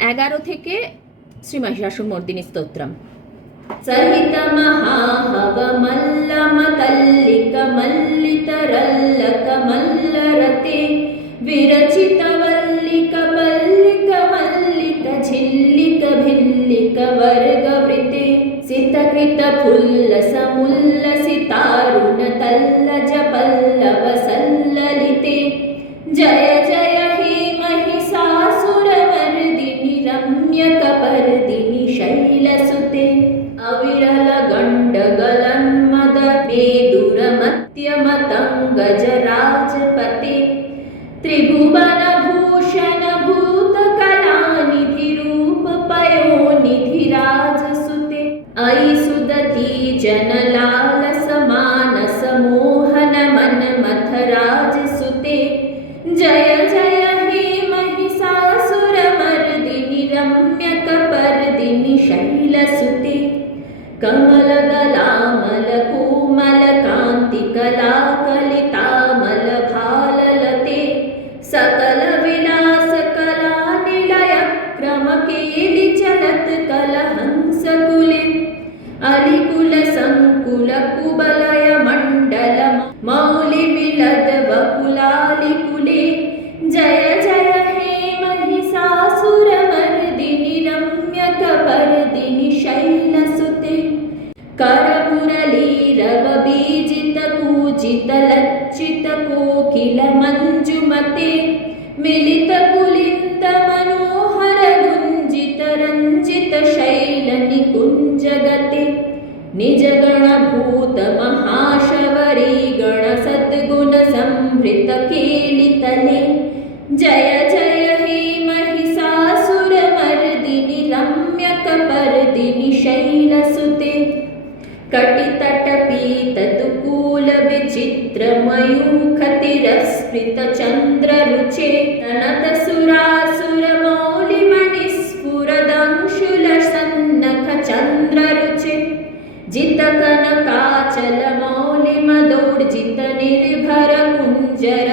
11 থেকে শ্রী মহিষাসুরমর্দিনী স্তোত্রম। సహిత మహాహవ మల్లమ తల్లిక మల్లితరల్లక మల్లరతే విరచిత వల్లిక పల్లిక మల్లిక ఝిల్లిక భిల్లిక వర్గవృతే సితకృత ఫుల్లస ముల్లసితారుణ తల్లజ పల్లవ సల్లలితే జయ జయ హే మహిషాసురమర్దిని రమ్యకపర్దిని శైలసుతే అవిరల గండగలన్మద మేదురమత్యమతంగజరాజపతే త్రిభువన భూషణ భూతకళానిధి రూప పయోనిధి రాజసుతే అయి సుదతి జనలాలస మానస మోహన మన్మథ రాజసుతే జయ జయ హే మహిషాసురమర్దిని రమ్యకపర్దిని శైలసుతే కమలదలామల కోమల కాంతి కళాకలితామల భాలలతే సకల విలాస కళా నిలయ క్రమ కేలి చలత్ కలహంసకులే అలికుల సంకుల కుబలయ మండల మౌలి విలద వకులాలికులే జయ జయ హే మహిషాసురమర్దిని రమ్యకపర్దిని శైలసుతే करमुरलीरव बीजित कूजित लज्जित कोकिल मंजुमते मिलित पुलिंद मनोहर गुंजित रंजित शैल निकुंजगते निज गण भूत महाशवरी गण सद्गुण संभृत केलितले जय जय हे महिषासुरमर्दिनि रम्यकपर्दिनि शैलसुते कटितटपीततुकूल विचित्र मयूखतिरस्फुत चंद्ररुचे तनत सुरासुर मौलिमणिस्फुरदंशुल सन्नख चंद्ररुचे जित कनकाचल मौलिमदौर्जित निर्भर कुंजर